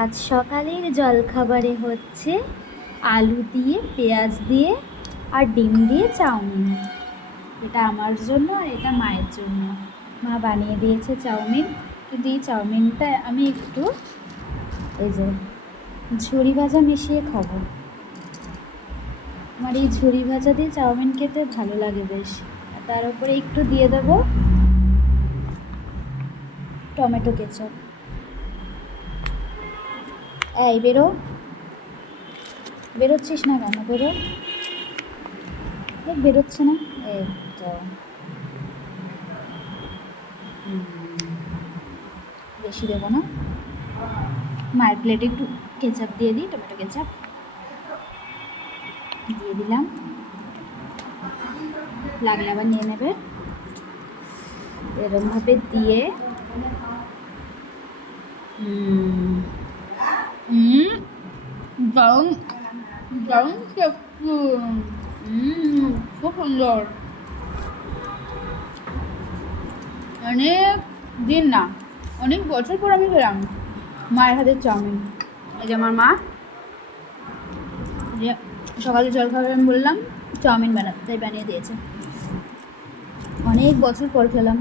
আজ সকালের জলখাবারে হচ্ছে আলু দিয়ে, পেঁয়াজ দিয়ে আর ডিম দিয়ে চাউমিন। এটা আমার জন্য আর এটা মায়ের জন্য। মা বানিয়ে দিয়েছে চাউমিন, কিন্তু এই চাউমিনটা আমি একটু এই যে ঝুরি ভাজা মিশিয়ে খাবো। আমার এই ঝুরি ভাজা দিয়ে চাউমিন খেতে ভালো লাগে বেশ। আর তার উপরে একটু দিয়ে দেবো টমেটো কেচাপ। এই বেরোচ্ছিস না কেন? বেরোচ্ছে না। এই তো বেশি দেবো না, মায়ের প্লেটে একটু কেচাপ দিয়ে দিই, টমেটো কেচাপ দিয়ে দিলাম, লাগলে আবার নিয়ে নেবে। এরমভাবে দিয়ে দারুণ দারুণ খুব সুন্দর। অনেক দিন না, অনেক বছর পর আমি খেলাম মায়ের হাতের চাউমিন। এই যে আমার মা, যে সকালে জলখাবার আমি বললাম চাউমিন বানাতে, তাই বানিয়ে দিয়েছে। অনেক বছর পর খেলাম।